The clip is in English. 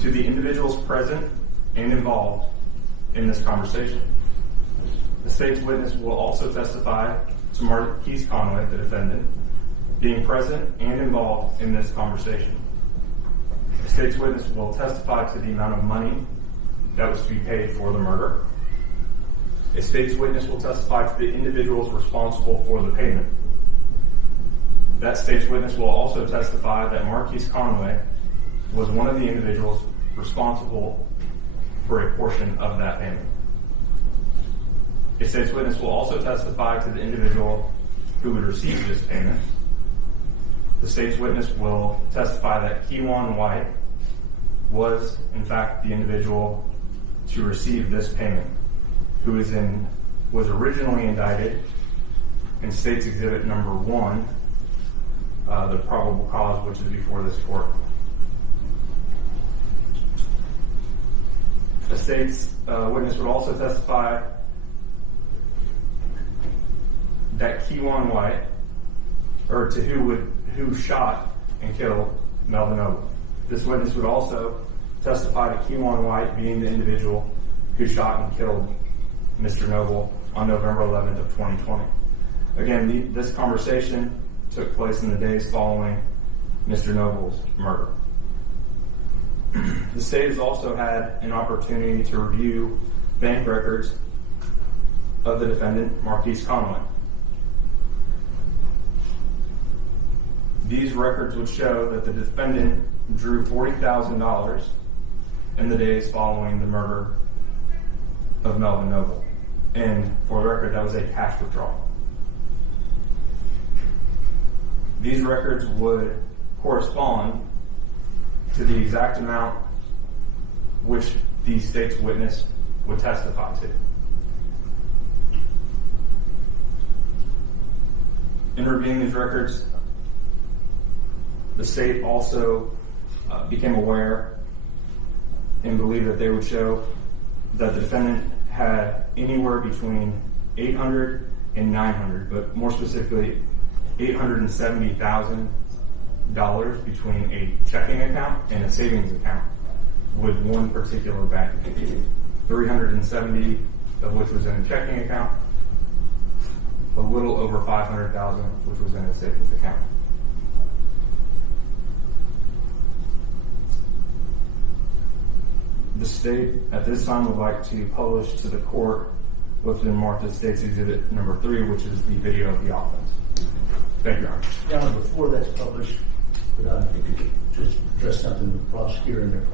to the individuals present and involved in this conversation. The state's witness will also testify to Marquise Conway, the defendant, being present and involved in this conversation. The state's witness will testify to the amount of money that was to be paid for the murder. A state's witness will testify to the individuals responsible for the payment. That state's witness will also testify that Marquise Conway was one of the individuals responsible for a portion of that payment. A state's witness will also testify to the individual who would receive this payment. The state's witness will testify that Kewan White was, in fact, the individual to receive this payment, who was originally indicted in State's Exhibit Number 1, the probable cause, which is before this court. The state's witness would also testify that Kewan White, or to who shot and killed Melvin Noble. This witness would also testify to Kewan White being the individual who shot and killed Mr. Noble on November 11th of 2020. Again, this conversation took place in the days following Mr. Noble's murder. The state has also had an opportunity to review bank records of the defendant, Marquise Conway. These records would show that the defendant drew $40,000 in the days following the murder of Melvin Noble. And for the record, that was a cash withdrawal. These records would correspond to the exact amount which the state's witness would testify to. In reviewing these records, the state also became aware and believed that they would show that the defendant had anywhere between $800 and $900, but more specifically, $870,000 between a checking account and a savings account with one particular bank. $370 of which was in a checking account, a little over $500,000 which was in a savings account. The state at this time would like to publish to the court what's been marked as State's Exhibit Number 3, which is the video of the offense. Thank you, Your Honor. Your Honor, before that's published, could I just address something the prosecutor and their